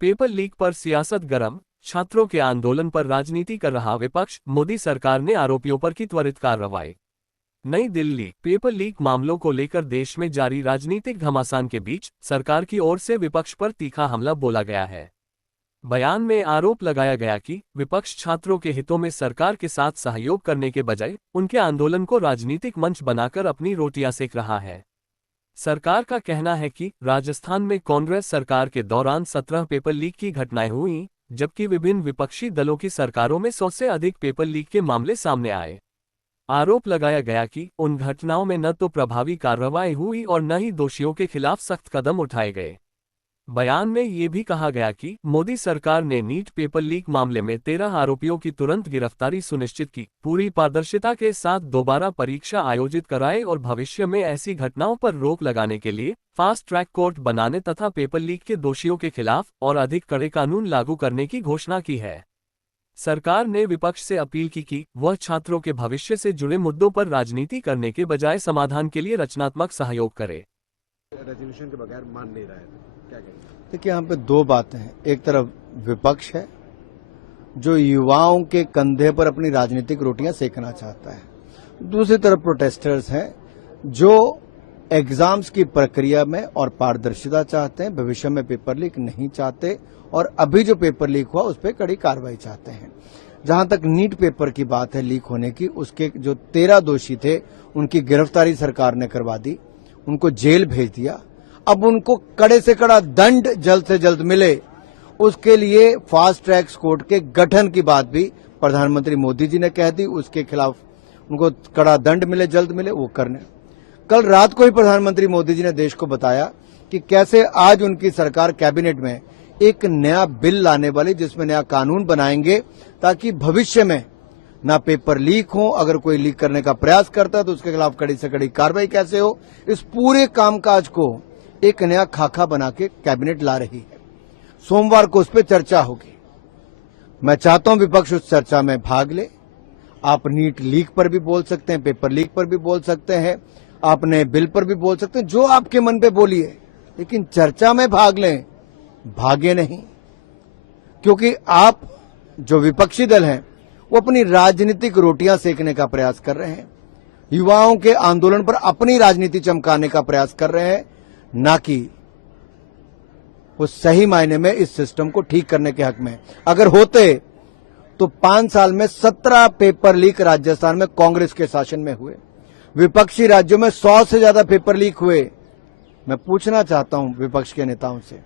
Paper leak पर सियासत गरम, छात्रों के आंदोलन पर राजनीति कर रहा विपक्ष, मोदी सरकार ने आरोपियों पर की त्वरित कार्रवाई। नई दिल्ली। पेपर लीक मामलों को लेकर देश में जारी राजनीतिक घमासान के बीच सरकार की ओर से विपक्ष पर तीखा हमला बोला गया है। बयान में आरोप लगाया गया कि विपक्ष छात्रों के हितों में सरकार के साथ सहयोग करने के बजाय उनके आंदोलन को राजनीतिक मंच बनाकर अपनी रोटियां सेक रहा है। सरकार का कहना है कि राजस्थान में कांग्रेस सरकार के दौरान 17 पेपर लीक की घटनाएं हुई, जबकि विभिन्न विपक्षी दलों की सरकारों में 100 से अधिक पेपर लीक के मामले सामने आए। आरोप लगाया गया कि उन घटनाओं में न तो प्रभावी कार्रवाई हुई और न ही दोषियों के खिलाफ सख्त कदम उठाए गए। बयान में ये भी कहा गया कि मोदी सरकार ने नीट पेपर लीक मामले में 13 आरोपियों की तुरंत गिरफ्तारी सुनिश्चित की, पूरी पारदर्शिता के साथ दोबारा परीक्षा आयोजित कराए और भविष्य में ऐसी घटनाओं पर रोक लगाने के लिए फास्ट ट्रैक कोर्ट बनाने तथा पेपर लीक के दोषियों के खिलाफ और अधिक कड़े कानून लागू करने की घोषणा की है। सरकार ने विपक्ष से अपील की कि वह छात्रों के भविष्य से जुड़े मुद्दों पर राजनीति करने के बजाय समाधान के लिए रचनात्मक सहयोग करे। रेजोल्यूशन के बगैर मान नहीं रहा है, क्या कहेंगे? देखिए, यहाँ पे दो बातें हैं। एक तरफ विपक्ष है जो युवाओं के कंधे पर अपनी राजनीतिक रोटियां सेकना चाहता है, दूसरी तरफ प्रोटेस्टर्स हैं जो एग्जाम्स की प्रक्रिया में और पारदर्शिता चाहते हैं, भविष्य में पेपर लीक नहीं चाहते और अभी जो पेपर लीक हुआ उस पर कड़ी कार्रवाई चाहते हैं। जहां तक नीट पेपर की बात है लीक होने की, उसके जो 13 दोषी थे उनकी गिरफ्तारी सरकार ने करवा दी, उनको जेल भेज दिया। अब उनको कड़े से कड़ा दंड जल्द से जल्द मिले, उसके लिए फास्ट ट्रैक कोर्ट के गठन की बात भी प्रधानमंत्री मोदी जी ने कह दी। उसके खिलाफ उनको कड़ा दंड मिले, जल्द मिले, वो करने। कल रात को ही प्रधानमंत्री मोदी जी ने देश को बताया कि कैसे आज उनकी सरकार कैबिनेट में एक नया बिल लाने वाली, जिसमें नया कानून बनाएंगे ताकि भविष्य में ना पेपर लीक हो, अगर कोई लीक करने का प्रयास करता है तो उसके खिलाफ कड़ी से कड़ी कार्रवाई कैसे हो। इस पूरे कामकाज को एक नया खाका बना के कैबिनेट ला रही है। सोमवार को उस पर चर्चा होगी। मैं चाहता हूं विपक्ष उस चर्चा में भाग ले। आप नीट लीक पर भी बोल सकते हैं, पेपर लीक पर भी बोल सकते हैं, आपने बिल पर भी बोल सकते हैं, जो आपके मन पे बोलिए, लेकिन चर्चा में भाग लें, भागे नहीं। क्योंकि आप जो विपक्षी दल हैं वो अपनी राजनीतिक रोटियां सेकने का प्रयास कर रहे हैं, युवाओं के आंदोलन पर अपनी राजनीति चमकाने का प्रयास कर रहे हैं, ना कि वो सही मायने में इस सिस्टम को ठीक करने के हक में। अगर होते तो 5 साल में 17 पेपर लीक राजस्थान में कांग्रेस के शासन में हुए, विपक्षी राज्यों में 100 से ज्यादा पेपर लीक हुए। मैं पूछना चाहता हूं विपक्ष के नेताओं से,